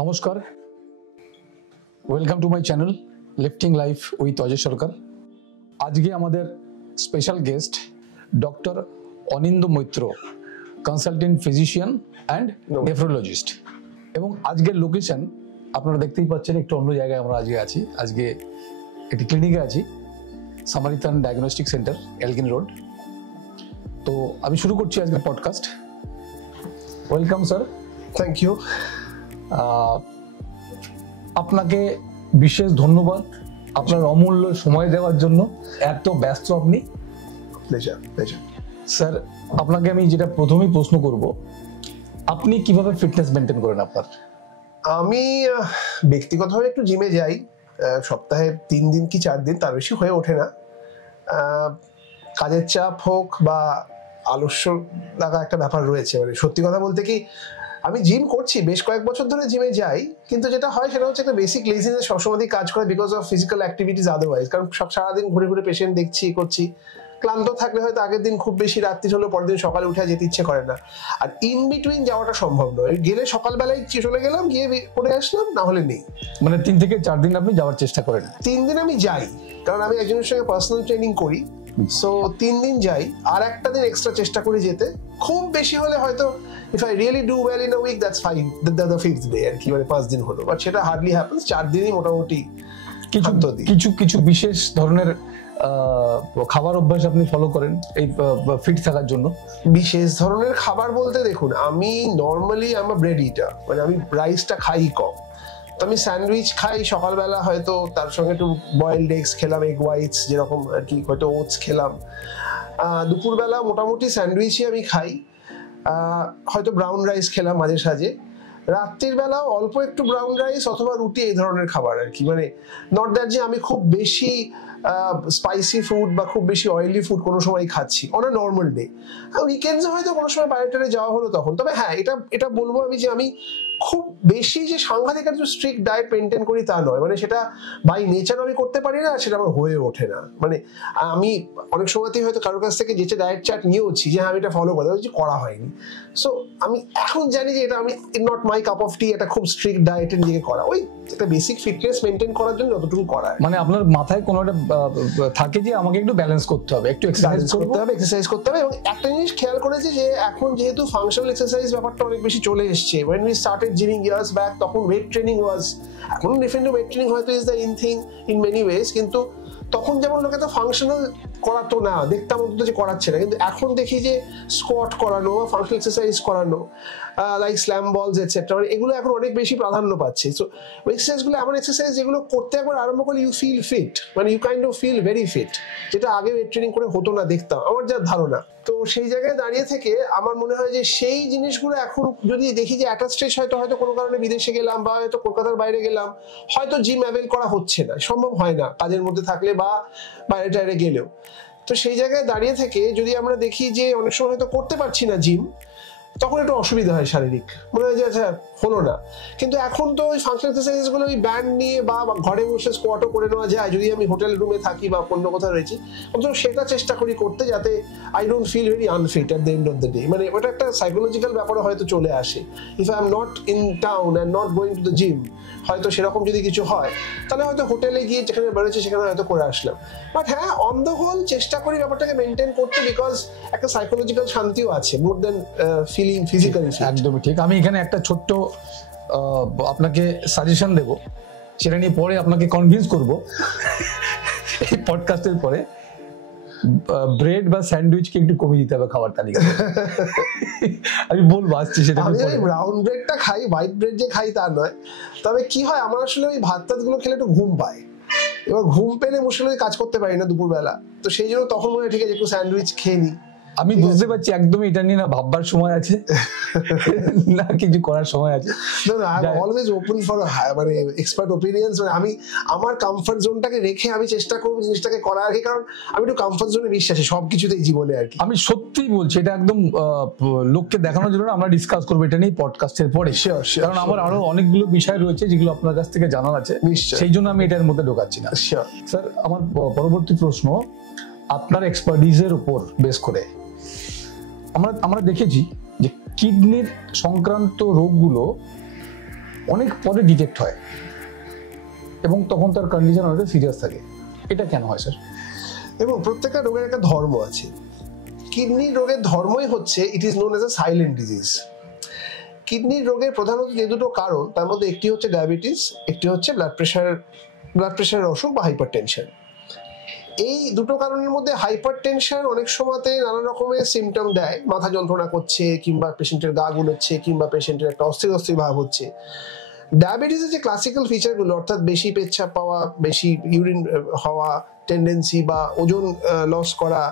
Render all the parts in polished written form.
নমস্কার, welcome to my channel lifting life with Ajay Sarkar. আজকে আমাদের special guest doctor Anindya Maitra, consultant physician and nephrologist. এবং আজকের লোকেশন আপনারা দেখতেই পাচ্ছেন, একটু অন্য জায়গায় আমরা আজকে আছি। আজকে একটি ক্লিনিকে আছি, Samaritan diagnostic centre, Elgin road. তো আমি শুরু করছি আজকের podcast. Welcome sir. Thank you. আপনাকে বিশেষ ধন্যবাদ আপনার অমূল্য সময় দেওয়ার জন্য। এত ব্যস্ত আপনি। স্যার, আপনাকে আমি যেটা প্রথমেই প্রশ্ন করব, আপনি কিভাবে ফিটনেস মেনটেন করেন আপনার? আমি ব্যক্তিগতভাবে একটু জিমে যাই, সপ্তাহে 3 দিন কি 4 দিন, তার বেশি হয়ে ওঠে না। কাজের চাপ হোক বা আলস্য লাগা একটা ব্যাপার রয়েছে। মানে সত্যি কথা বলতে কি, আমি জিম করছি, বেশ কয়েক বছর ধরে জিমে যাই, কিন্তু যেটা হয় সেটা হচ্ছে একটা বেসিক লেজিনেস সবসময় কাজ করে because of physical activities otherwise. কারণ সারাদিন ঘুরে ঘুরে পেশেন্ট দেখছি, করছি, ক্লান্ত থাকলে হয়তো আগের দিন খুব বেশি রাত্রি হলেও পরের দিন সকালে উঠে যেতে ইচ্ছে করে না। আর ইন বিটুইন যাওয়াটা সম্ভব নয়। গেলে সকালবেলায় চলে গেলাম, গিয়ে করে আসলাম, না হলে নেই। মানে 3 থেকে 4 দিন আপনি যাওয়ার চেষ্টা করেন? 3 দিন আমি যাই, কারণ আমি একজনের সঙ্গে পার্সোনাল ট্রেনিং করি। সো 3 দিন যাই, আর একটা দিন এক্সট্রা চেষ্টা করি যেতে। খুব বেশি হলে হয়তো if I really do well in a week, that's fine, the 5th day আর কি, মানে 5 দিন হলো। বাট সেটা হার্ডলি হ্যাপেন্স। 4 দিনই মোটামুটি কিছু বিশেষ ধরনের খাবার অভ্যাস আপনি ফলো করেন এই ফিট থাকার জন্য? বিশেষ ধরনের খাবার বলতে, দেখুন, আমি নর্মালি আমার ব্রেড ইটার, মানে আমি রাইসটা খাই কম। তো আমি স্যান্ডউইচ খাই সকালবেলা, হয়তো তার সঙ্গে একটু বয়েলড এগস খেলাম, এগ হোয়াইটস যেরকম আর কি, হয়তো ওটস খেলাম। দুপুরবেলা মোটামুটি স্যান্ডউইচই আমি খাই, হয়তো ব্রাউন রাইস খেলাম মাঝে সাঝে। রাত্রির বেলাও অল্প একটু ব্রাউন রাইস অথবা রুটি, এই ধরনের খাবার আর কি। মানে নট দ্যাট যে আমি খুব বেশি স্পাইসি ফুড বা খুব বেশি অয়েলি ফুড কোনো সময় খাচ্ছি অন আ নর্মাল ডে। উইকেন্ডসে হয়তো কোনো সময় বাইরে যাওয়া হলো তখন। তবে হ্যাঁ, এটা বলবো আমি যে আমি খুব বেশি যে সাংঘাতিক একটা স্ট্রিক্ট ডায়েট মেনটেন করি তা নয়। মানে সেটা বাই নেচার আমি করতে পারি না, সেটা আমার হয়ে ওঠে না। মানে আমি অনেক সময়তেই হয়তো কারোর কাছ থেকে যে ডায়েট চার্ট নিয়েওছি যে আমি এটা ফলো করি, করা হয়নি। সো আমি এখন জানি যে এটা আমি নট মাই কাপ অফ টি, এটা খুব স্ট্রিক্ট ডায়েটের দিকে করা, ওই একটা বেসিক ফিটনেস মেনটেন করার জন্য যতটুকু করা। মানে আপনার মাথায় কোনো একটা থাকে যে আমাকে একটু ব্যালেন্স করতে হবে, একটু এক্সারসাইজ করতে হবে। এবং একটা জিনিস খেয়াল করেছি যে এখন যেহেতু ফাংশনাল এক্সারসাইজ ব্যাপারটা অনেক বেশি চলে এসছে, when we started gymming years back, তখন ওয়েট ট্রেনিং ওয়াজ, এখন ডেফিনেটলি ওয়েট ট্রেনিং হয়তো is the in thing in many ways, কিন্তু তখন যেমন লোকে তো ফাংশনাল করাতো না, দেখতাম অন্তত যে করাচ্ছে না। কিন্তু এখন দেখি যে স্কোয়াট করানো বা ফাংশনাল এক্সারসাইজ করানো, লাইক স্ল্যাম বলস এটসেট্রা, মানে এগুলো এখন অনেক বেশি প্রাধান্য পাচ্ছে। সো ওই এক্সারসাইজগুলো এমন এক্সারসাইজ যেগুলো করতে একবার আরম্ভ করলে ইউ ফিল ফিট, মানে you kind of feel very fit, যেটা আগে ওয়েট ট্রেনিং করে হতো না দেখতাম, আমার যা ধারণা। তো সেই জায়গায় দাঁড়িয়ে থেকে আমার মনে হয় যে সেই জিনিসগুলো এখন যদি দেখি যে একটা স্টেজ হয়তো কোনো কারণে বিদেশে গেলাম বা হয়তো কলকাতার বাইরে গেলাম, হয়তো জিম অ্যাভেল করা হচ্ছে না, সম্ভব হয় না কাজের মধ্যে থাকলে বা বাইরে টাইরে গেলেও। তো সেই জায়গায় দাঁড়িয়ে থেকে যদি আমরা দেখি যে অনেক সময় হয়তো করতে পারছি না জিম, তখন একটু অসুবিধা হয় শারীরিক, মনে হয় যে আচ্ছা হলো না। কিন্তু এখন তো ওই ফাংশনাল এক্সারসাইজ গুলো ওই ব্যান্ড নিয়ে বা ঘরে বসে স্কোয়াটও করে নেওয়া যায়, যদি আমি হোটেল রুমে থাকি বা অন্য কোথাও রয়েছি, অন্তত সেটা চেষ্টা করি করতে, যাতে I don't feel very unfit at the end of the day. মানে ওটা একটা সাইকোলজিক্যাল ব্যাপারে হয়তো চলে আসে। If I am not in town and not going to the gym, হয়তো সেরকম যদি কিছু হয় তাহলে হয়তো হোটেলে গিয়ে যেখানে বেরোচ্ছে সেখানে হয়তো করে আসলাম। বাট হ্যাঁ, অন দ্য হোল চেষ্টা করি ব্যাপারটাকে মেনটেন করতে, বিকজ একটা সাইকোলজিক্যাল শান্তিও আছে মোর দেন ফিলিং ফিজিক্যালি। একদমই ঠিক। আমি এখানে একটা ছোট্ট আপনাকে সাজেশন দেব, সেটা নিয়ে পরে আপনাকে কনভিন্স করব এই পডকাস্টের পরে। ব্রেড বা স্যান্ডউইচকে একটু কমিয়ে দিতে হবে খাবার তালিকা। আমি বলবো আসছি সেটা। আমি ব্রাউন ব্রেডটা খাই, হোয়াইট ব্রেড যে খাই তা নয়। তবে কি হয়, আমার আসলে ওই ভাত টাতগুলো খেলে একটু ঘুম পায়, এবার ঘুম পেলে মুশকিল কাজ করতে পারি না দুপুরবেলা। তো সেই জন্য তখন মনে হয় ঠিক আছে একটু স্যান্ডউইচ খেয়ে নিই। আমি বুঝতে পারছি একদমই এটা নিয়ে না ভাববার সময় আছে না কিছু করার সময় আছে। অলওয়েজ ওপেন ফর মানে এক্সপার্ট ওপিনিয়ন্স। মানে আমি আমার কমফর্ট জোনটাকে রেখে আমি চেষ্টা করবো জিনিসটাকে করার আগে, কারণ আমি একটু কমফর্ট জোনে বিশ্বাসী সবকিছুতেই জীবনে আর কি। আমি সত্যিই বলছি, এটা একদম লোককে দেখানোর জন্য আমরা ডিসকাস করবো এটা নিয়ে পডকাস্টের পরে, কারণ আমার আরো অনেকগুলো বিষয় রয়েছে যেগুলো আপনার কাছ থেকে জানার আছে, সেই জন্য আমি এটার মধ্যে ঢোকাচ্ছি না। স্যার, আমার পরবর্তী প্রশ্ন আপনার এক্সপার্টিজের উপর বেস করে। আমরা দেখেছি যে কিডনির সংক্রান্ত রোগগুলো অনেক পরে ডিটেক্ট হয় এবং তখন তার কন্ডিশন অনেক সিরিয়াস থাকে। এটা কেন হয় স্যার? এবং প্রত্যেকটা রোগের একটা ধর্ম আছে। কিডনি রোগের ধর্মই হচ্ছে it is known as a silent disease. কিডনির রোগের প্রধানত যে দুটো কারণ, তার মধ্যে একটি হচ্ছে ডায়াবেটিস, একটি হচ্ছে ব্লাড প্রেশারের অসুখ বা হাইপার টেনশন। এই দুটো কারণের মধ্যে হাইপার টেনশন অনেক সময়তে নানা রকমের সিমটম দেয়, মাথা যন্ত্রণা করছে, কিংবা পেশেন্টের গা গুলোচ্ছে, কিংবা পেশেন্টের একটা অস্থির ভাব হচ্ছে। ডায়াবেটিসের যে ক্লাসিক্যাল ফিচারগুলো, অর্থাৎ বেশি পেচ্ছাপ পাওয়া, বেশি ইউরিন হওয়া টেন্ডেন্সি, বা ওজন লস করা,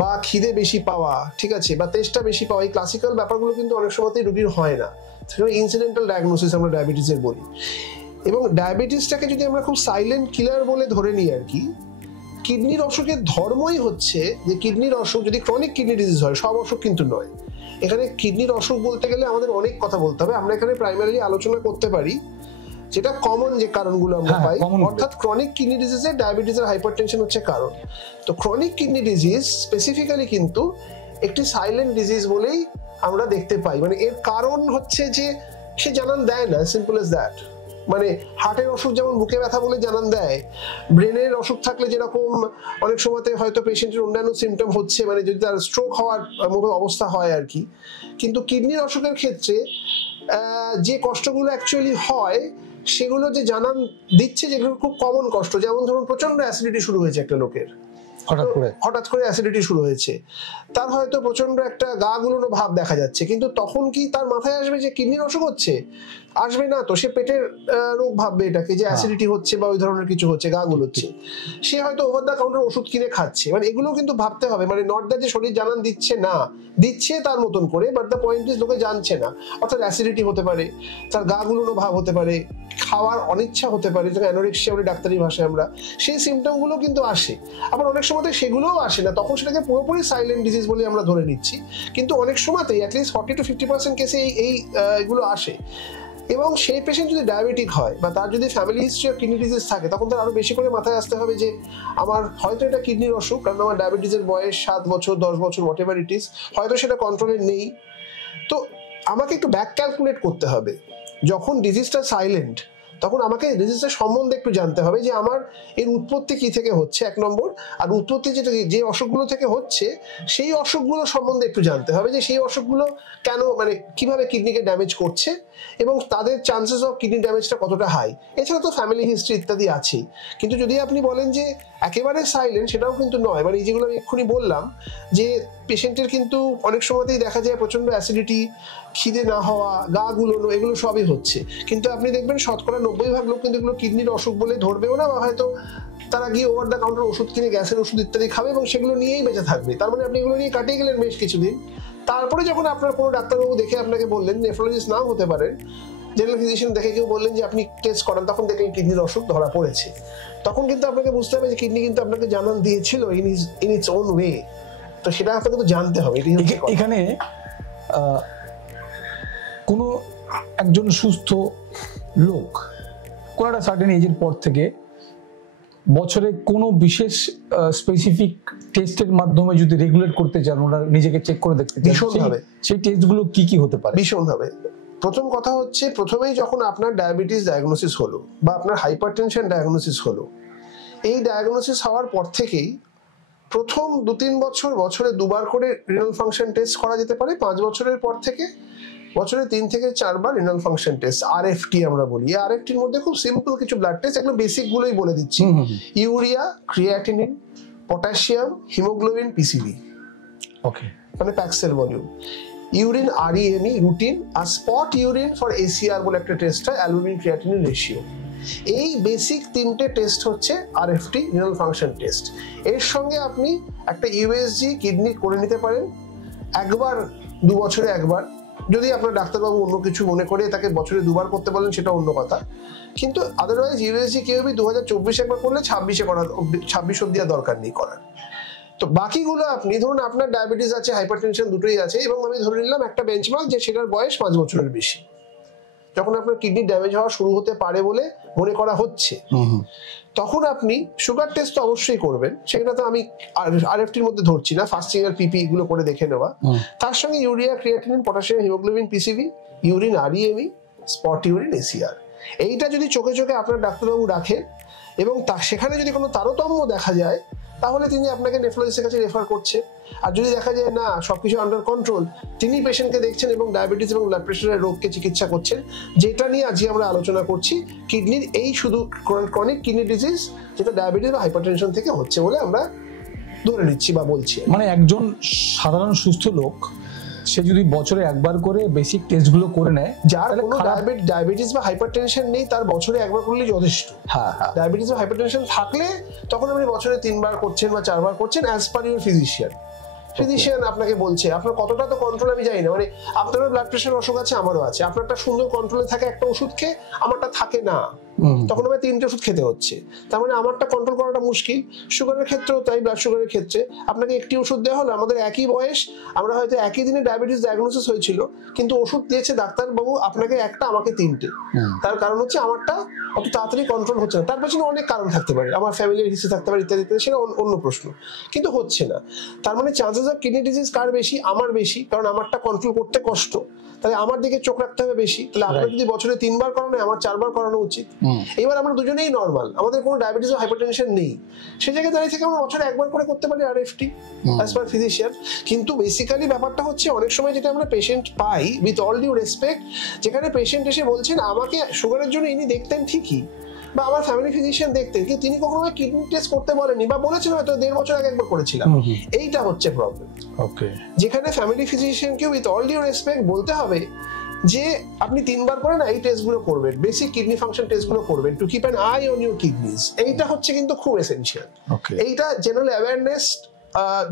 বা খিদে বেশি পাওয়া, ঠিক আছে, বা তেষ্টা বেশি পাওয়া, এই ক্লাসিক্যাল ব্যাপারগুলো কিন্তু অনেক সময়তেই রোগীর হয় না। সেখানে ইনসিডেন্টাল ডায়াগনোসিস আমরা ডায়াবেটিসের বলি। এবং ডায়াবেটিসটাকে যদি আমরা খুব সাইলেন্ট কিলার বলে ধরে নিই আর কি, কিডনির অসুখের ধর্মই হচ্ছে যে কিডনির অসুখ যদি ক্রনিক কিডনি ডিজিজ হয়, সব অসুখ কিন্তু নয়। এখানে কিডনির অসুখ বলতে গেলে আমাদের অনেক কথা বলতে হবে। আমরা এখানে প্রাইমারিলি আলোচনা করতে পারি যেটা কমন যে কারণগুলো আমরা পাই, অর্থাৎ ক্রনিক কিডনি ডিজিজে ডায়াবেটিস আর হাইপারটেনশন হচ্ছে কারণ। তো ক্রনিক কিডনি ডিজিজ স্পেসিফিক্যালি কিন্তু একটি সাইলেন্ট ডিজিজ বলেই আমরা দেখতে পাই। মানে এর কারণ হচ্ছে যে সে জানান দেয় না, সিম্পল এজ দ্যাট। মানে হার্টের অসুখ যেমন বুকে ব্যথা বলে জানান দেয়, ব্রেনের অসুখ থাকলে যেরকম অনেক সময়তে হয়তো পেশেন্টের অন্যান্য সিমটম হচ্ছে, মানে যদি তার স্ট্রোক হওয়ার মতো অবস্থা হয় আর কি। কিন্তু কিডনির অসুখের ক্ষেত্রে যে কষ্টগুলো অ্যাকচুয়ালি হয় সেগুলো যে জানান দিচ্ছে, যেগুলো খুব কমন কষ্ট, যেমন ধরুন প্রচন্ড অ্যাসিডিটি শুরু হয়েছে একটা লোকের, হঠাৎ করে অ্যাসিডিটি শুরু হয়েছে, তার হয়তো প্রচন্ড একটা গা গুলোনো ভাব দেখা যাচ্ছে, কিন্তু তখন কি তার মাথায় আসবে যে কিডনির অসুখ হচ্ছে? আসবে না তো। সে পেটের রোগ ভাববে এটাকে, যে অ্যাসিডিটি হচ্ছে বা ওই ধরনের কিছু হচ্ছে, গা গুলোচ্ছে। সে হয়তো ওভার দ্য কাউন্টার ওষুধ কিনে খাচ্ছে। মানে এগুলো কিন্তু ভাবতে হবে, মানে নট দ্যাট যে শরীর জানান দিচ্ছে না, দিচ্ছে তার মতন করে, বাট দ্য পয়েন্ট ইজ লোকে জানছে না। অর্থাৎ অ্যাসিডিটি হতে পারে, তার গা গুলোনো ভাব হতে পারে, খাওয়ার অনিচ্ছা হতে পারে, যেটা অ্যানোরেক্সিয়া বলে ডাক্তারি ভাষায় আমরা, সেই সিমটম গুলো কিন্তু আসে। আবার অনেক সময় সেগুলোও আসে না, তখন সেটাকে পুরোপুরি সাইলেন্ট ডিজিজ বলে আমরা ধরে নিচ্ছি। কিন্তু অনেক সময়তেই অ্যাটলিস্ট 40 to 50% কেসে এইগুলো আসে। এবং সেই পেশেন্ট যদি ডায়াবেটিক হয় বা তার যদি family history of kidney disease থাকে, তখন তার আরো বেশি করে মাথায় আসতে হবে যে আমার হয়তো এটা কিডনির অসুখ, কারণ আমার ডায়াবেটিসের বয়স 7 বছর 10 বছর হোয়াট এভার ইট ইজ, হয়তো সেটা কন্ট্রোলে নেই। তো আমাকে একটু ব্যাক ক্যালকুলেট করতে হবে। যখন ডিজিজটা সাইলেন্ট, তখন আমাকে ডিজিজটার সম্বন্ধে একটু জানতে হবে যে আমার এর উৎপত্তি কি থেকে হচ্ছে, 1 নম্বর। আর উৎপত্তি যে অসুখগুলো থেকে হচ্ছে, সেই অসুখগুলো সম্বন্ধে একটু জানতে হবে যে সেই অসুখগুলো কেন, মানে কিভাবে কিডনিকে ড্যামেজ করছে এবং তাদের চান্সেস অফ কিডনি ড্যামেজটা কতটা হাই। এছাড়া তো ফ্যামিলি হিস্ট্রি ইত্যাদি আছেই। কিন্তু যদি আপনি বলেন যে একেবারে সাইলেন্ট, সেটাও কিন্তু নয়। মানে এই যেগুলো আমি এক্ষুনি বললাম, যে পেশেন্টের কিন্তু অনেক সময়তেই দেখা যায় প্রচন্ড অ্যাসিডিটি, খিদে না হওয়া, গা গুলোনো, এগুলো সবই হচ্ছে। কিন্তু আপনি দেখবেন 90% লোক কিন্তু এগুলো কিডনির অসুখ বলে ধরবেও না, বা হয়তো তারা গিয়ে ওভার দ্য কাউন্টার ওষুধ কিনে, গ্যাসের ওষুধ ইত্যাদি খাবে এবং সেগুলো নিয়েই বেঁচে থাকবে। তার মানে আপনি এগুলো নিয়ে কাটিয়ে গেলেন বেশ কিছুদিন। তারপরে যখন আপনার কোনো ডাক্তারবাবু দেখে আপনাকে বললেন, নেফ্রোলজিস্ট নাও হতে পারেন, জেনারেল ফিজিশিয়ান দেখে কেউ বললেন যে আপনি টেস্ট করান, তখন দেখলেন কিডনির অসুখ ধরা পড়েছে, তখন কিন্তু আপনাকে বুঝতে হবে যে কিডনি কিন্তু আপনাকে জানান দিয়েছিল ইন ইটস ওন ওয়ে। তো সেটা আপনাকে তো জানতে হবে। এখানে কোনো একজন সুস্থ লোক কোন একটা সার্টেন এজের পর থেকে বছরে কোনো বিশেষ স্পেসিফিক টেস্টের মাধ্যমে যদি রেগুলেট করতে চান, ওনারা নিজেকে চেক করে দেখতে চান, সেই টেস্টগুলো কি কি হতে পারে? ভীষণভাবে। প্রথম কথা হচ্ছে, প্রথমেই যখন আপনার ডায়াবেটিস ডায়াগনোসিস হলো বা আপনার হাইপারটেনশন ডায়াগনোসিস হলো, এই ডায়াগনোসিস হওয়ার পর থেকেই প্রথম 2-3 বছর, বছরে 2বার করে রিনাল ফাংশন টেস্ট করা যেতে পারে। 5 বছরের পর থেকে বছরে 3 থেকে 4 বার রিনাল ফাংশন টেস্ট, RFT আমরা বলি। এই RFTর মধ্যে খুব সিম্পল কিছু ব্লাড টেস্ট, এগুলো বেসিক গুলোই বলে দিচ্ছি। Urea, creatinine, potassium, haemoglobin, PCV, okay, মানে packed cell volume, urine REME routine, আর স্পট ইউরিন ফর ACR বলে একটা টেস্ট হয়, অ্যালবুমিন ক্রিয়াটিনিন রেশিও। এই বেসিক 3টে টেস্ট হচ্ছে RFT, রিনাল ফাংশন টেস্ট। এর সঙ্গে আপনি একটা USG কিডনি করে নিতে পারেন, 2 বছরে 1 বার। যদি আপনার ডাক্তারবাবু অন্য কিছু মনে করে তাকে বছরে 2বার করতে বলেন, সেটা অন্য কথা। কিন্তু আদারওয়াইজ USG কেউবি 2024 একবার করলে 26 অব্দি আর দরকার নেই করার। তো বাকিগুলো আপনি ধরুন আপনার ডায়াবেটিস আছে, হাইপারটেনশন দুটোই আছে, এবং আমি ধরে নিলাম একটা বেঞ্চমার্ক যে সেটার বয়স 5 বছরের বেশি, যখন আপনার কিডনি ড্যামেজ হওয়া শুরু হতে পারে বলে মনে করা হচ্ছে, তখন আপনি সুগার টেস্ট তো অবশ্যই করবেন। সেটা তো আমি RFTর মধ্যে ধরছি না, ফাস্টিং আর PP এগুলো করে দেখে নেওয়া। তার সঙ্গে urea, creatinine, potassium, haemoglobin, PCV, urine REME, spot urine ACR. এইটা যদি চোখে চোখে আপনার ডাক্তারবাবু রাখেন এবং সেখানে যদি কোনো তারতম্য দেখা যায় তাহলে তিনি আপনাকে নেফ্রোলজিস্টের কাছে রেফার করছেন। আর যদি দেখা যায় না সবকিছু আন্ডার কন্ট্রোল, তিনি পেশেন্টকে দেখছেন এবং ডায়াবেটিস এবং ব্লাড প্রেশারের রোগকে চিকিৎসা করছেন। যেটা নিয়ে আজকে আমরা আলোচনা করছি, কিডনির এই শুধু ক্রনিক কিডনি ডিজিজ যেটা ডায়াবেটিস বা হাইপারটেনশন থেকে হচ্ছে বলে আমরা ধরে নিচ্ছি বা বলছি। মানে একজন সাধারণ সুস্থ লোক সে যদি বছরে একবার করে বেসিক টেস্টগুলো করে নেয়, যার কোনো ডায়াবেটিস বা হাইপারটেনশন নেই তার বছরে একবার করলেই যথেষ্ট। হ্যাঁ, ডায়াবেটিস বা হাইপারটেনশন থাকলে তখন আপনি বছরে 3 বার করছেন বা 4 বার করছেন অ্যাজ পার ইউর ফিজিশিয়ান। আপনাকে বলছে আপনার কতটা তো কন্ট্রোল আমি জানি না, মানে আপনারও ব্লাড প্রেশার অসুখ আছে, আমারও আছে, আপনারটা সুন্দর কন্ট্রোলে থাকে একটা ওষুধ খেয়ে, আমারটা থাকে না, তখন আমার 3টে ওষুধ খেতে হচ্ছে। তার মানে আমারটা কন্ট্রোল করাটা মুশকিল। সুগারের ক্ষেত্রেও তাই, ব্লাড সুগারের ক্ষেত্রে আপনাকে একটি ওষুধ দেওয়া হলো, আমাদের একই বয়স, আমরা হয়তো একই দিনে ডায়াবেটিস ডায়াগনোসিস হয়েছিল, কিন্তু ওষুধ দিয়েছে ডাক্তারবাবু আপনাকে একটা, আমাকে 3টে। তার কারণ হচ্ছে আমারটা অত তাড়াতাড়ি কন্ট্রোল হচ্ছে না। তার পেছনে অনেক কারণ থাকতে পারে, আমার ফ্যামিলির হিস্ট্রি থাকতে পারে ইত্যাদি ইত্যাদি, সেটা অন্য প্রশ্ন, কিন্তু হচ্ছে না। তার মানে চান্সেস অফ কিডনি ডিজিজ কার বেশি? আমার বেশি, কারণ আমারটা কন্ট্রোল করতে কষ্ট, তাহলে আমার দিকে চোখ রাখতে হবে বেশি। তাহলে আপনার যদি বছরে 3 বার করানো হয়, আমার 4 বার করানো উচিত। এবার আমরা দুজনেই নর্মাল, আমাদের কোনো ডায়াবেটিস ও হাইপারটেনশন নেই, সেই জায়গায় দাঁড়িয়ে থেকে আমরা বছরে একবার করে করতে পারি আরএফটি অ্যাজ পার ফিজিশিয়ান। কিন্তু বেসিক্যালি ব্যাপারটা হচ্ছে অনেক সময় যেটা আমরা পেশেন্ট পাই, উইথ অল ডিউ রেসপেক্ট, যেখানে পেশেন্ট এসে বলছেন আমাকে সুগারের জন্য ইনি দেখতেন ঠিকই, বা আমার ফ্যামিলি ফিজিশিয়ান দেখতেন, কিন্তু তিনি কখনো কিডনি টেস্ট করতে বলেননি, বা বলেছেন হয়তো 1.5 বছর আগে একবার করেছিলাম। এইটা হচ্ছে প্রবলেম। ওকে, যেখানে ফ্যামিলি ফিজিশিয়ানকে উইথ অল ডিউ রেসপেক্ট বলতে হবে যে আপনি 3 বার করে না এই টেস্টগুলো করবেন, বেসিক কিডনি ফাংশন টেস্টগুলো করবেন, to keep an I on your kidneys. এইটা হচ্ছে কিন্তু খুব এসেনশিয়াল। এইটা জেনারেল অ্যাওয়ারনেস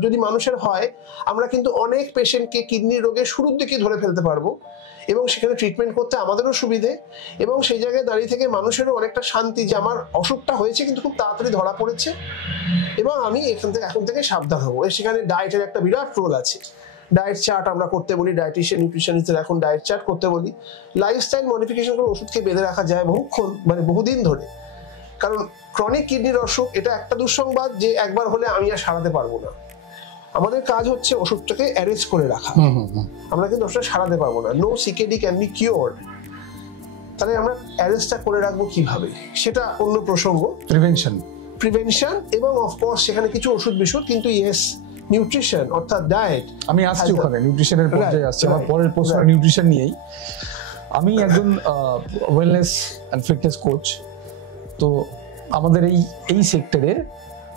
যদি মানুষের হয়, আমরা কিন্তু অনেক পেশেন্টকে কিডনি রোগের শুরুর দিকে ধরে ফেলতে পারবো এবং সেখানে ট্রিটমেন্ট করতে আমাদেরও সুবিধে, এবং সেই জায়গায় দাঁড়িয়ে থেকে মানুষেরও অনেকটা শান্তি যে আমার অসুখটা হয়েছে কিন্তু খুব তাড়াতাড়ি ধরা পড়েছে এবং আমি এখন থেকে সাবধান হবো। সেখানে ডায়েটের একটা বিরাট রোল আছে। ডায়েট চার্ট আমরা করতে বলি, ডায়েটিশিয়ান নিউট্রিশনিস্টদের এখন ডায়েট চার্ট করতে বলি। লাইফস্টাইল মডিফিকেশন করে ওষুধকে বেঁধে রাখা যায় বহুক্ষণ, মানে বহুদিন ধরে, কারণ ক্রনিক কিডনির অসুখ এটা একটা দুঃসংবাদ যে একবার হলে আমি আর সারাতে পারবো না। আমাদের কাজ হচ্ছে ওষুধটাকে অ্যারেঞ্জ করে রাখা, আমরা কিন্তু ওষুধটা সারাতে পারবো না। No CKD can be cured. তাহলে আমরা অ্যারেঞ্জটা করে রাখবো কিভাবে, সেটা অন্য প্রসঙ্গ। প্রিভেনশন এবং অফকোর্স সেখানে কিছু ওষুধ বিশুদ্ধ, কিন্তু ইয়েস নিউট্রিশন অর্থাৎ ডায়েট। আমি আসছি ওখানে, নিউট্রিশনের পর্যায়ে আসছি, আমার পরের প্রশ্ন নিউট্রিশন নিয়েই। আমি একজন ওয়েলনেস অ্যান্ড ফিটনেস কোচ, তো আমাদের এই সেক্টরে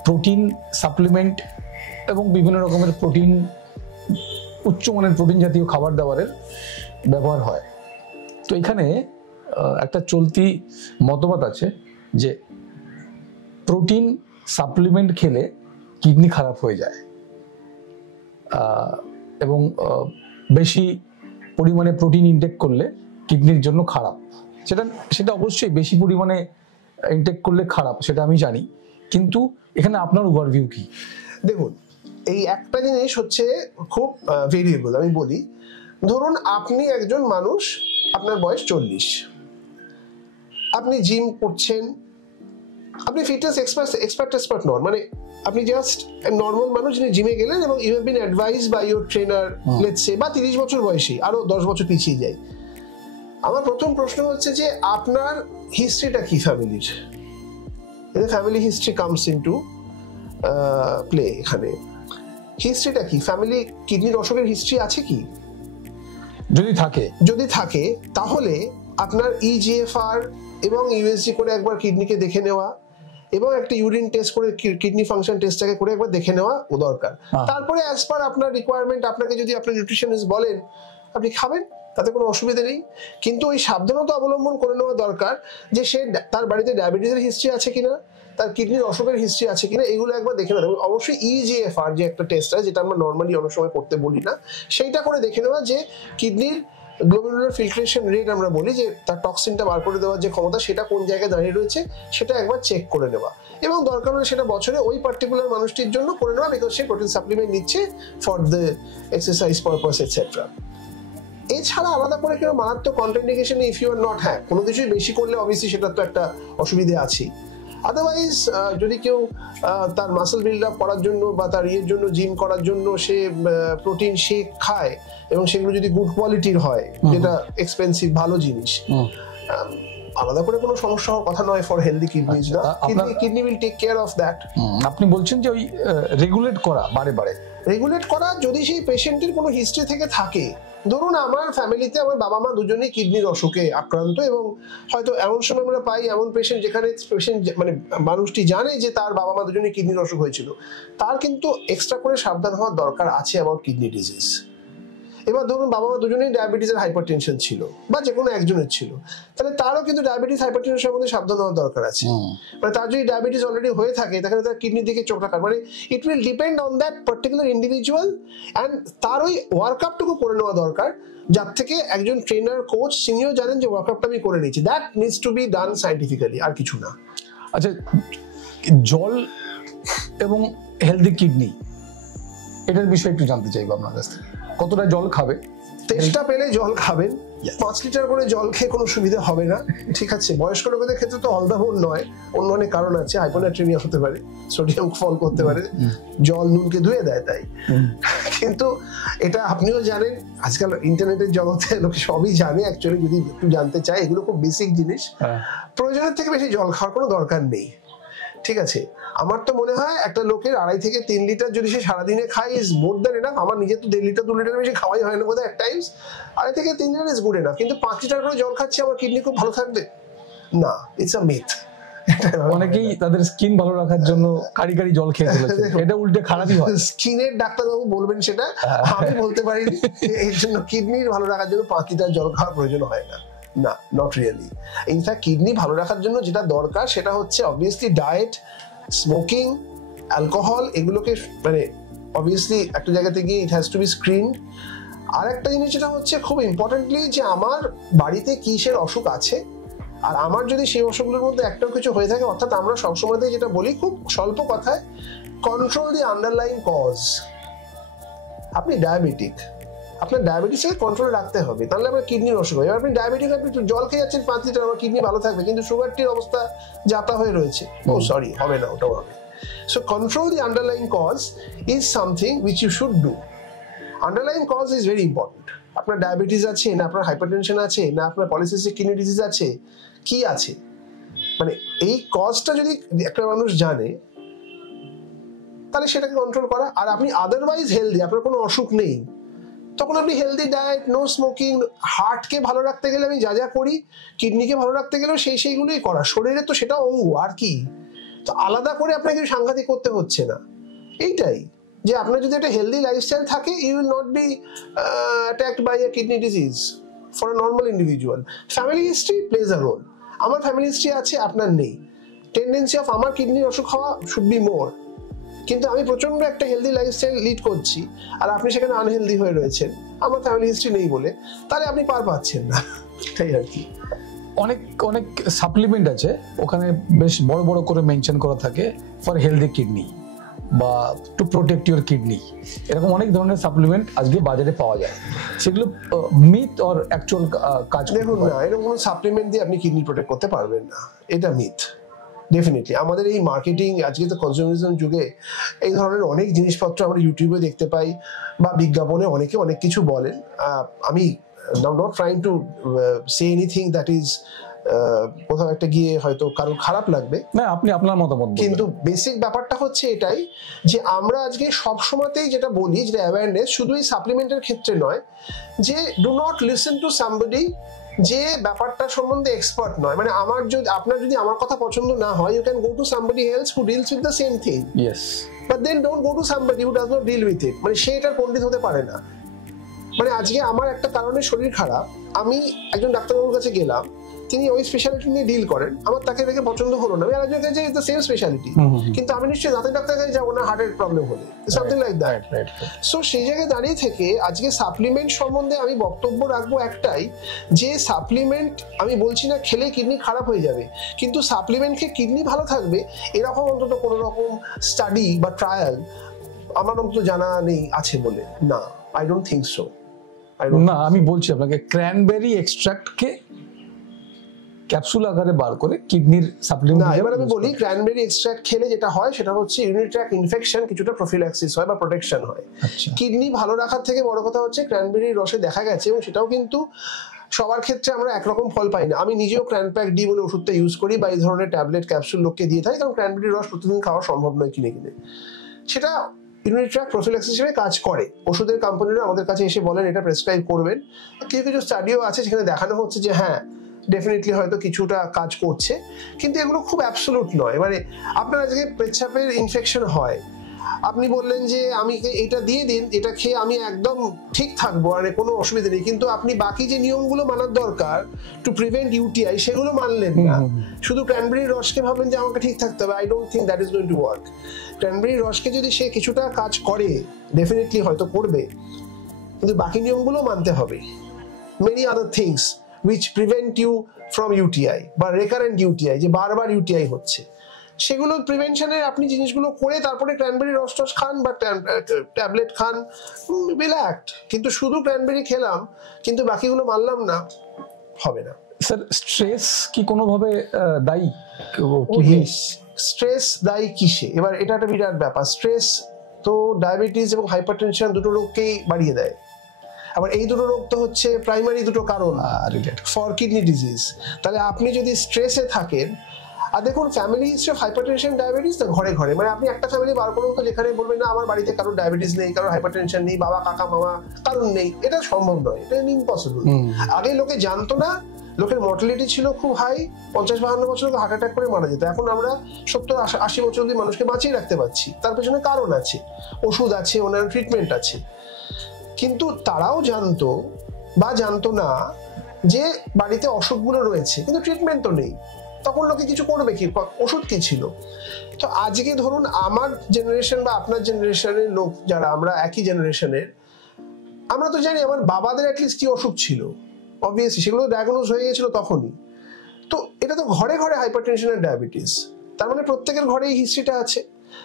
প্রোটিন সাপ্লিমেন্ট এবং বিভিন্ন রকমের প্রোটিন, উচ্চমানের প্রোটিন জাতীয় খাবার দাবারের ব্যবহার হয়। তো এখানে একটা চলতি মতবাদ আছে যে প্রোটিন সাপ্লিমেন্ট খেলে কিডনি খারাপ হয়ে যায় এবং বেশি পরিমাণে প্রোটিন ইনটেক করলে কিডনির জন্য খারাপ। সেটা অবশ্যই বেশি পরিমাণে ইনটেক করলে খারাপ, সেটা আমি জানি, কিন্তু এখানে আপনার ওভারভিউ কি? দেখুন, এই একটা জিনিস হচ্ছে খুব ভেরিয়েবল। আমি বলি, ধরুন আপনি একজন মানুষ, আপনার বয়স 40, আপনি জিম করছেন, আপনি ফিটনেস এক্সপার্ট নন, মানে আপনি জাস্ট নর্মাল মানুষ যিনি জিমে গেলেন এবং you have been advise by your trainer, let's say, বা 30 বছর বয়সী, আরো 10 বছর পিছিয়ে যাই। আমার প্রথম প্রশ্ন হচ্ছে যে আপনার হিস্ট্রিটা কি ফ্যামিলির? Family history comes into play. এখানে হিস্ট্রিটা কি? ফ্যামিলি কিডনির অসুখের হিস্ট্রি আছে কি? যদি থাকে তাহলে আপনার ইজিএফআর এবং ইউএসজি করে একবার কিডনিকে দেখে নেওয়া এবং একটা ইউরিন টেস্ট করে কিডনি ফাংশন টেস্টটাকে করে একবার দেখে নেওয়া দরকার। তারপরে অ্যাজ পার আপনার রিকোয়ারমেন্ট, আপনাকে যদি আপনার নিউট্রিশনিস্ট বলেন আপনি খাবেন, তাতে কোনো অসুবিধা নেই, কিন্তু ওই সাবধানতা অবলম্বন করে নেওয়া দরকার যে সে তার বাড়িতে ডায়াবেটিসের হিস্ট্রি আছে কিনা, তার কিডনির অসুখের হিস্ট্রি আছে কিনা, এগুলো একবার দেখে নেওয়া। অবশ্যই ইজিএফআর যে একটা টেস্ট আছে, যেটা আমরা নর্মালি অনেক সময় করতে বলি না, সেইটা করে দেখে নেওয়া যে কিডনির গ্লোমেরুলার ফিল্ট্রেশন রেট আমরা বলি, যে তার টক্সিনটা বার করে দেওয়ার যে ক্ষমতা, সেটা কোন জায়গায় দাঁড়িয়ে রয়েছে সেটা একবার চেক করে নেওয়া, এবং দরকার হলে সেটা বছরে ওই পার্টিকুলার মানুষটির জন্য করে নেওয়া, বিকজ সে প্রোটিন সাপ্লিমেন্ট নিচ্ছে for the exercise purpose etcetera. এছাড়া আলাদা করে কেউ মারাত্মক contraindication if you are not, হ্যাঁ কোনো কিছুই বেশি করলে অবভিয়াসলি সেটার তো একটা অসুবিধা আছেই। আদারওয়াইজ যদি কেউ তার মাসল বিল্ড আপ করার জন্য বা তার ইয়ের জন্য জিম করার জন্য সে প্রোটিন শেক খায় এবং সেগুলো যদি গুড কোয়ালিটির হয়, যেটা এক্সপেন্সিভ ভালো জিনিস, আলাদা করে কোনো সমস্যা হওয়ার কথা নয় ফর হেলদি কিডনিজ। না, kidney will take care of that. আপনি বলছেন যে ওই রেগুলেট করা, বারে বারে রেগুলেট করা, যদি সেই পেশেন্টের কোনো হিস্ট্রি থেকে থাকে, ধরুন আমার ফ্যামিলিতে আমার বাবা মা দুজনেই কিডনির অসুখে আক্রান্ত, এবং হয়তো এমন সময় আমরা পাই এমন পেশেন্ট যেখানে পেশেন্ট মানে মানুষটি জানে যে তার বাবা মা দুজনেই কিডনির অসুখ হয়েছিল, তার কিন্তু এক্সট্রা করে সাবধান হওয়ার দরকার আছে অ্যাবাউট কিডনি ডিজিজ। এবার ধরুন বাবা মা দুজনেই ডায়াবেটিস আর হাইপারটেনশন ছিল, বা যে কোনো একজনের ছিল, তাহলে তারও কিন্তু ডায়াবেটিস হাইপারটেনশন সম্বন্ধে সাবধান হওয়ার দরকার আছে। মানে তার যদি ডায়াবেটিস অলরেডি হয়ে থাকে, তাহলে তার কিডনির দিকে চোখ রাখার, মানে it will depend on that particular individual, and তার ওই ওয়ার্কআপটুকু করে নেওয়া দরকার, যার থেকে একজন ট্রেনার কোচ তিনিও জানেন যে ওয়ার্কআপটা আমি করে নিচ্ছি। That needs to be done scientifically, আর কিছু না। আচ্ছা, জল এবং হেলদি কিডনি, এটার বিষয়ে একটু জানতে চাইবো আপনার কাছ থেকে। কতটা জল খাবে? তেষ্টা পেলে জল খাবেন, 5 লিটার করে জল খেয়ে কোনো সুবিধা হবে না, ঠিক আছে? বয়স্ক লোকেদের ক্ষেত্রে তো অলদাহন নয়, অন্য অনেক কারণ আছে, হাইপোনাট্রিমিয়া হতে পারে, সোডিয়াম ফল করতে পারে, জল নুনকে ধুয়ে দেয় তাই। কিন্তু এটা আপনিও জানেন, আজকাল ইন্টারনেটের জগতে লোকে সবই জানে অ্যাকচুয়ালি, যদি একটু জানতে চায়, এগুলো খুব বেসিক জিনিস। প্রয়োজনের থেকে বেশি জল খাওয়ার কোনো দরকার নেই, ঠিক আছে? আমার তো মনে হয় একটা লোকের 2.5 থেকে 3 লিটার যদি সে সারাদিনে খায় ইজ মোর দ্যান এনাফ। আমার নিজে তো 1.5 লিটার 2 লিটার বেশি খাওয়াই হয় না বোধহয়, এট টাইমস 2.5 থেকে 3 লিটার ইজ গুড এনাফ। কিন্তু 5 লিটার করে জল খাচ্ছি, আমার কিডনি খুব ভালো থাকবে না, ইটস আ মিথ। অনেকেই তাদের স্কিন ভালো রাখার জন্য কারি কারি জল খেয়ে ফেলেছে, এটা উল্টে খারাপই হয়। স্কিনের ডাক্তারবাবু বলবেন সেটা, আমি বলতে পারিনি। এর জন্য কিডনির ভালো রাখার জন্য 5 লিটার জল খাওয়ার প্রয়োজন হয় না, না, নট রিয়েলি। ইনফ্যাক্ট কিডনি ভালো রাখার জন্য যেটা দরকার সেটা হচ্ছে অবভিয়াসলি ডায়েট, স্মোকিং, অ্যালকোহল, এগুলোকে মানে অবভিয়াসলি একটা জায়গাতে গিয়ে it has to be screen. আর একটা জিনিস যেটা হচ্ছে খুব ইম্পর্টেন্টলি, যে আমার বাড়িতে কিসের অসুখ আছে, আর আমার যদি সেই অসুখগুলোর মধ্যে একটাও কিছু হয়ে থাকে, অর্থাৎ আমরা সবসময়তেই যেটা বলি খুব স্বল্প কথায়, কন্ট্রোল দি আন্ডারলাইং কজ। আপনি ডায়াবেটিক, আপনার ডায়াবেটিসকে কন্ট্রোলে রাখতে হবে, তাহলে আপনার কিডনির অসুখ হয়। আপনি ডায়াবেটিক, আপনি জল খেয়ে যাচ্ছেন 5 লিটার, আমার কিডনি ভালো থাকবে, কিন্তু সুগারটির অবস্থা যাতা হয়ে রয়েছে, ও সরি, হবে না, ওটাও হবে। So control the underlying cause is something which you should do. Underlying cause is very important. আপনার ডায়াবেটিস আছে, না আপনার হাইপারটেনশন আছে, না আপনার পলিসিস্টিক কিডনি ডিজিজ আছে, কি আছে, মানে এই কজটা যদি একটা মানুষ জানে, তাহলে সেটাকে কন্ট্রোল করা। আর আপনি আদারওয়াইজ হেলদি, আপনার কোনো অসুখ নেই, তখন আপনি হেলদি ডায়েট, নো স্মোকিং, হার্টকে ভালো রাখতে গেলে আমি যা যা করি, কিডনিকে ভালো রাখতে গেলেও সেইগুলোই করা। শরীরে তো সেটা অঙ্গ, আর কি, তো আলাদা করে আপনাকে সাংঘাতিক করতে হচ্ছে না। এইটাই, যে আপনার যদি একটা হেলদি লাইফস্টাইল থাকে, you will not be attacked by a kidney disease for a normal individual. Family history plays a role. আমার ফ্যামিলি হিস্ট্রি আছে, আপনার নেই, টেন্ডেন্সি অফ আমার কিডনির অসুখ হওয়া শুড বি মোর। কিন্তু আমি প্রচন্ড একটা হেলদি লাইফস্টাইল লিড করছি, আর আপনি সেখানে আনহেলদি হয়ে রয়েছেন, আমার ফ্যামিলি হিস্ট্রি নেই বলে, তাহলে আপনি পার পাচ্ছেন না, তাই আর কি। অনেক অনেক সাপ্লিমেন্ট আছে, ওখানে বেশ বড় বড় করে মেনশন করা থাকে ফর হেলদি কিডনি বা টু প্রোটেক্ট ইউর কিডনি, এরকম অনেক ধরনের সাপ্লিমেন্ট আজকে বাজারে পাওয়া যায়। সেগুলো মিথ আর অ্যাকচুয়াল কাজ? দেখুন না, এরকম কোনো সাপ্লিমেন্ট দিয়ে আপনি কিডনি প্রোটেক্ট করতে পারবেন না, এটা মিথ। ডেফিনেটলি আমাদের এই মার্কেটিং, আজকে তো কনজিউমারিজম যুগে এই ধরনের অনেক জিনিসপত্র আমরা ইউটিউবে দেখতে পাই, বা বিজ্ঞাপনে অনেকে অনেক কিছু বলেন। আমি not trying to say anything that is কোথাও একটা গিয়ে হয়তো কারোর খারাপ লাগবে না, আপনি আপনার মতামত। কিন্তু বেসিক ব্যাপারটা হচ্ছে এটাই, যে আমরা আজকে সব সময়তেই যেটা বলি, যেটা অ্যাওয়ারনেস, শুধু এই সাপ্লিমেন্টের ক্ষেত্রে নয়, যে do not listen to somebody যে ব্যাপারটা সম্বন্ধে এক্সপার্ট নয়। মানে আমার যদি, আপনার যদি আমার কথা পছন্দ না হয়, you can go to somebody else who deals with the same thing, yes, but then don't go to somebody who does not deal with it. মানে সে এটার পণ্ডিত হতে পারে না। মানে আজকে আমার একটা কারণে শরীর খারাপ, আমি একজন ডাক্তারবাবুর কাছে গেলাম, তিনি ওই স্পেশালিটি নিয়ে ডিল করেন, আমার তাকে দেখে পছন্দ হলো না, আমি আরেকজন কাছে দ্য সেম স্পেশালিটি, কিন্তু আমি নিশ্চয়ই দাঁতের ডাক্তার কাছে যাবো না হার্টের প্রবলেম হলে, সামথিং লাইক দ্যাট। সো সেই জায়গায় দাঁড়িয়ে থেকে আজকে সাপ্লিমেন্ট সম্বন্ধে আমি বক্তব্য রাখবো একটাই, যে সাপ্লিমেন্ট আমি বলছি না খেলে কিডনি খারাপ হয়ে যাবে, কিন্তু সাপ্লিমেন্ট খেয়ে কিডনি ভালো থাকবে এরকম অন্তত কোনো রকম স্টাডি বা ট্রায়াল আমার অন্তত জানা নেই আছে বলে, না, আই ডোন্ট থিঙ্ক সো। না, আমি বলছি আপনাকে ক্র্যানবেরি এক্সট্রাক্টকে ক্যাপসুল আকারে বার করে কিডনির সাপ্লিমেন্ট। না, এবার আমি বলি ক্র্যানবেরি এক্সট্রাক্ট খেলে যেটা হয় সেটা হচ্ছে ইউরিনারি ট্র্যাক্ট ইনফেকশন কিছুটা প্রোফিল্যাক্সিস হয় বা প্রোটেকশন হয়। কিডনি ভালো রাখার থেকে বড় কথা হচ্ছে ক্র্যানবেরির রসে দেখা গেছে, এবং সেটাও কিন্তু সবার ক্ষেত্রে আমরা একরকম ফল পাই না। আমি নিজেও ক্র্যানপ্যাক ডি বলে ওষুধটা ইউজ করি বা এই ধরনের ট্যাবলেট ক্যাপসুল লোককে দিয়ে থাকি, কারণ ক্র্যানবেরির রস প্রতিদিন খাওয়া সম্ভব নয় কিনে কিনে। সেটা ইউরিনারি ট্র্যাক্ট প্রোফিল্যাক্সিস হিসেবে কাজ করে। ওষুধের কোম্পানিরা আমাদের কাছে এসে বলেন এটা প্রেসক্রাইব করবেন। কিছু কিছু স্টাডিও আছে যেখানে দেখানো হচ্ছে যে হ্যাঁ ডেফিনেটলি হয়তো কিছুটা কাজ করছে, কিন্তু এগুলো খুব অ্যাবসলুট নয়। মানে আপনার আজকে পেচ্ছাপের ইনফেকশন হয়, আপনি বললেন যে আমি এটা দিয়ে দিন, এটা খেয়ে আমি একদম ঠিক থাকবো, আর কোনো অসুবিধা নেই, কিন্তু আপনি বাকি যে নিয়মগুলো মানার দরকার টু প্রিভেন্ট ইউটিআই সেগুলো মানলেন না। শুধু ক্র্যানবেরির রসকে ভাবলেন যে আমাকে ঠিক থাকতে হবে। I don't think that is going to work. ক্র্যানবেরির রসকে যদি সে কিছুটা কাজ করে, ডেফিনেটলি হয়তো করবে, কিন্তু বাকি নিয়মগুলো মানতে হবে। Many other things which prevent you from UTI বা রেকারেন্ট ইউটিআই, যে বারবার ইউটিআই হচ্ছে, সেগুলো প্রিভেনশনের আপনি জিনিসগুলো করে তারপরে ক্র্যানবেরি রস টস খান বা ট্যাবলেট খান, রিল্যাক্স। কিন্তু শুধু ক্র্যানবেরি খেলাম কিন্তু বাকিগুলো মানলাম না, হবে না। স্যার স্ট্রেস কি কোনোভাবে দায়ী? স্ট্রেস দায়ী কিসে? এবার এটা একটা বিরাট ব্যাপার। স্ট্রেস তো ডায়াবেটিস এবং হাইপারটেনশন দুটো রোগকেই বাড়িয়ে দেয়। আবার এই দুটো রোগ তো হচ্ছে প্রাইমারি দুটো কারণ ফর কিডনি ডিজিজ। তাহলে আপনি যদি স্ট্রেসে থাকেন, আর দেখুন family history of hypertension diabetes না ঘরে ঘরে, মানে আপনি একটা ফ্যামিলি বার করুন তো যেখানে বলবেন না আমার বাড়িতে কারোর ডায়াবেটিস নেই, কারোর হাইপারটেনশন নেই, বাবা কাকা মামা কারণ নেই, এটা সম্ভব নয়, এটা ইম্পসিবল। আগে লোকে জানতো না, লোকের মর্টালিটি ছিল খুব হাই, 50-52 বছর হার্ট অ্যাটাক করে মারা যেত। এখন আমরা 70-80 বছর অব্দি মানুষকে বাঁচিয়ে রাখতে পারছি, তার পেছনে কারণ আছে, ওষুধ আছে, ওনার ট্রিটমেন্ট আছে। কিন্তু তারাও জানতো বা জানতো না যে বাড়িতে অসুখগুলো রয়েছে কিন্তু ট্রিটমেন্ট তো নেই, তখন লোকে কিছু করবে কি, ওষুধ কি ছিল? তো আজকে ধরুন আমার জেনারেশন বা আপনার জেনারেশনের লোক যারা আমরা একই জেনারেশনের, আমরা তো জানি আমার বাবাদের অ্যাটলিস্ট কি অসুখ ছিল, অবভিয়াসলি সেগুলো ডায়াগনোজ হয়ে গেছিল তখনই। তো এটা তো ঘরে ঘরে হাইপারটেনশন আর ডায়াবেটিস, তার মানে প্রত্যেকের ঘরে এই হিস্ট্রিটা আছে।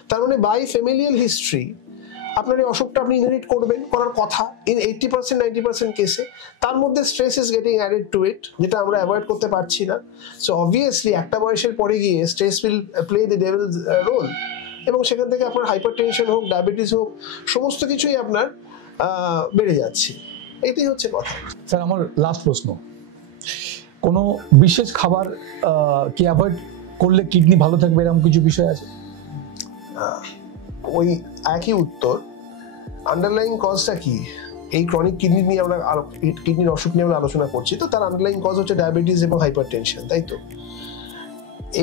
তার মানে বাই ফ্যামিলিয়াল হিস্ট্রি আপনার এই অসুখটা আপনি ইনহেরিট করবেন, করার কথা ইন 80%-90% কেসে। তার মধ্যে stress is getting added to it, যেটা আমরা অ্যাভয়েড করতে পারছি না। সো অবভিয়াসলি একটা বয়সের পরে গিয়ে stress will play the devil's role, এবং সেখান থেকে আপনার হাইপারটেনশন হোক, ডায়াবেটিস হোক, সমস্ত কিছুই আপনার বেড়ে যাচ্ছে। এটাই হচ্ছে কথা। স্যার আমার লাস্ট প্রশ্ন, কোনো বিশেষ খাবার কি অ্যাভয়েড করলে কিডনি ভালো থাকবে, এরকম কিছু বিষয় আছে? ওই একই উত্তর। আন্ডারলাইং কজটা কি? এই ক্রনিক কিডনি নিয়ে আমরা কিডনির অসুখ নিয়ে আমরা আলোচনা করছি, তো তার আন্ডারলাইং কজ হচ্ছে ডায়াবেটিস এবং হাইপারটেনশন, তাই তো?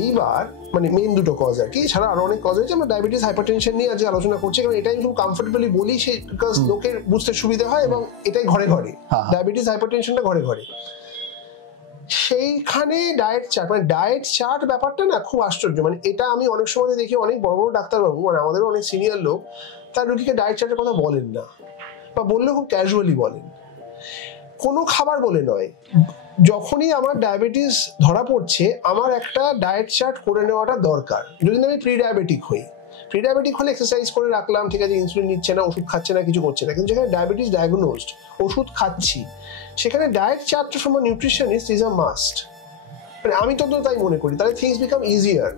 এইবার মানে মেন দুটো কজ আর কি, এছাড়া আরো অনেক কজ রয়েছে। আমরা ডায়াবেটিস হাইপারটেনশন নিয়ে আজ আলোচনা করছি কারণ এটাই খুব কমফোর্টেবলি বলি, সে বিকজ লোকের বুঝতে সুবিধা হয় এবং এটাই ঘরে ঘরে, ডায়াবেটিস হাইপারটেনশনটা ঘরে ঘরে। সেইখানে ডায়েট চার্ট, মানে ডায়েট চার্ট ব্যাপারটা না খুব আশ্চর্য। মানে এটা আমি অনেক সময় দেখি অনেক বড় বড় ডাক্তারবাবু, মানে আমাদেরও অনেক সিনিয়র লোক, তার রোগীকে ডায়েট চার্টের কথা বলেন না, বা বললেও খুব ক্যাজুয়ালি বলেন। কোনো খাবার বলে নয়, যখনই আমার ডায়াবেটিস ধরা পড়ছে আমার একটা ডায়েট চার্ট করে নেওয়াটা দরকার। যদি আমি প্রি ডায়াবেটিক হই, প্রি ডায়াবেটিক হলে এক্সারসাইজ করে রাখলাম, ঠিক আছে, ইনসুলিন নিচ্ছে না, ওষুধ খাচ্ছে না, কিছু করছে না। কিন্তু যেখানে ডায়াবেটিস ডায়াগনোজড, ওষুধ খাচ্ছি, সেখানে ডায়েট চার্টটা from a nutritionist is a must. মানে আমি তো তাই মনে করি, তাহলে থিংস বিকাম ইজিয়ার।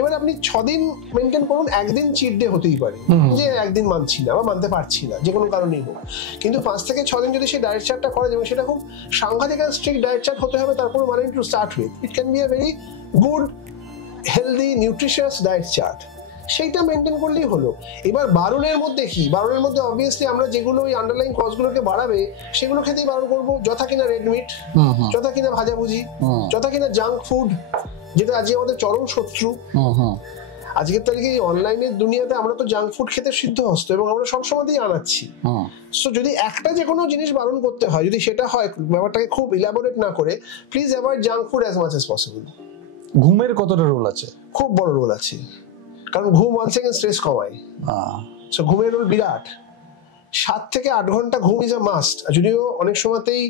এবার আপনি 6 দিন মেনটেন করুন, একদিন চিট ডে হতেই পারে, যে একদিন মানছি না বা মানতে পারছি না, যে কোনো কারণেই হোক। কিন্তু 5 থেকে 6 দিন যদি সেই ডায়েট চার্টটা করা যায়, সেটা খুব সাংঘাতিক স্ট্রিক্ট ডায়েট চার্ট হতে হবে, তার কোনো মানে to start with it can be a very good healthy nutritious diet chart, সেইটা মেনটেন করলেই হলো। এবার বারণের মধ্যে কি? বারণের মধ্যে অবভিয়াসলি আমরা যেগুলো ওই আন্ডারলাইন কজগুলোকে বাড়াবে সেগুলো খেতেই বারণ করবো, যথা কিনা রেড মিট, যথা কিনা ভাজাভুজি, যথা কিনা জাঙ্ক ফুড, যেটা আজকে আমাদের চরম শত্রু। আজকের তারিখে অনলাইনের দুনিয়াতে আমরা তো জাঙ্ক ফুড খেতে সিদ্ধহস্ত এবং আমরা সবসময়ই আনাচ্ছি। সো যদি একটা যে কোনো জিনিস বারণ করতে হয়, যদি সেটা হয় ব্যাপারটাকে খুব ইলাবোরেট না করে, please avoid junk food as much as possible. ঘুমের কতটা রোল আছে? খুব বড় রোল আছে, কারণ ঘুম 1 সেকেন্ড স্ট্রেস কমায়। সো ঘুমের রোল বিরাট। 7 থেকে 8 ঘন্টা ঘুম ইজ আ মাস্ট। যদিও অনেক সময়তেই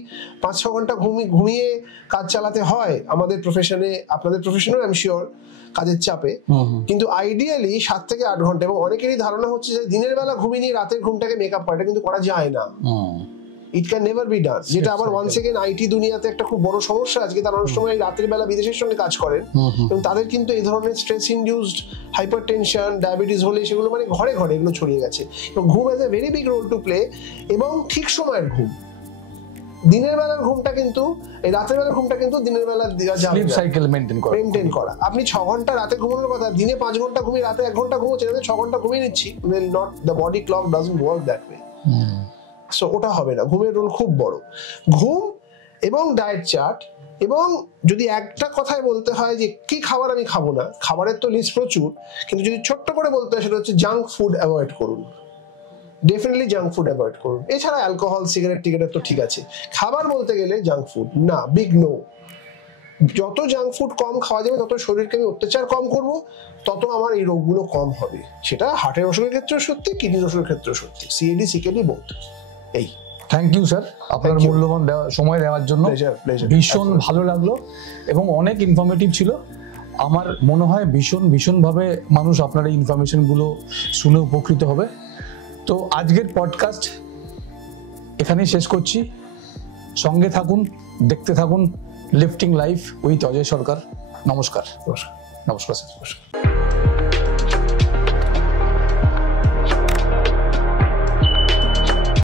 5-6 ঘন্টা ঘুমিয়ে কাজ চালাতে হয় আমাদের প্রফেশনে, আপনাদের প্রফেশনেও আমি শিওর কাজের চাপে, কিন্তু আইডিয়ালি 7 থেকে 8 ঘন্টা। এবং অনেকেরই ধারণা হচ্ছে যে দিনের বেলা ঘুমিয়ে নিয়ে রাতের ঘুমটাকে মেকআপ করা, এটা কিন্তু করা যায় না। It can never be done, যেটা আবার ওয়ান্স এগেন আইটি দুনিয়াতে একটা খুব বড় সমস্যা আজকে। তারা অনেক সময় রাতের বেলা বিদেশের সঙ্গে কাজ করেন এবং তাদের কিন্তু এই ধরনের stress induced hyper tension, diabetes হলে সেগুলো মানে ঘরে ঘরে এগুলো ছড়িয়ে গেছে। এবং ঘুম has a very big role to play. এবং ঠিক সময়ের ঘুম, দিনের বেলার ঘুমটা কিন্তু এই রাতের বেলার ঘুমটা কিন্তু দিনের বেলা স্লিপ সাইকেল মেইনটেইন করা। আপনি 6 ঘন্টা রাতে ঘুমানোর কথা, দিনে 5 ঘন্টা ঘুমিয়ে রাতে 1 ঘন্টা ঘুমোচ্ছেন, 6 ঘন্টা ঘুমিয়ে নিচ্ছি, not the body clock doesn't work that way. So ওটা হবে না। ঘুমের রোল খুব বড়। ঘুম এবং ডায়েট চার্ট, এবং যদি একটা কথায় বলতে হয় যে কি খাবার আমি খাবো না, খাবারের তো লিস্ট প্রচুর, কিন্তু যদি ছোট্ট করে বলতে হয় সেটা হচ্ছে জাঙ্ক ফুড অ্যাভয়েড করুন। ডেফিনেটলি জাঙ্ক ফুড অ্যাভয়েড করুন। এছাড়া অ্যালকোহল, সিগারেট টিগারেট তো ঠিক আছে, খাবার বলতে গেলে জাঙ্ক ফুড না, বিগ নো। যত জাঙ্ক ফুড কম খাওয়া যাবে তত শরীরকে আমি অত্যাচার কম করব, তত আমার এই রোগগুলো কম হবে। সেটা হার্টের অসুখের ক্ষেত্রেও সত্যি, কিডনির অসুখের ক্ষেত্রেও সত্যি, সিএডি সিকেডি বোথ। এই থ্যাংক ইউ স্যার, আপনার মূল্যবান সময় দেওয়ার জন্য। ভীষণ ভালো লাগলো এবং অনেক ইনফরমেটিভ ছিল। আমার মনে হয় ভীষণভাবে মানুষ আপনার এই ইনফরমেশনগুলো শুনে উপকৃত হবে। তো আজকের পডকাস্ট এখানেই শেষ করছি। সঙ্গে থাকুন, দেখতে থাকুন লিফটিং লাইফ উইথ অজয় সরকার। নমস্কার। নমস্কার। নমস্কার স্যার।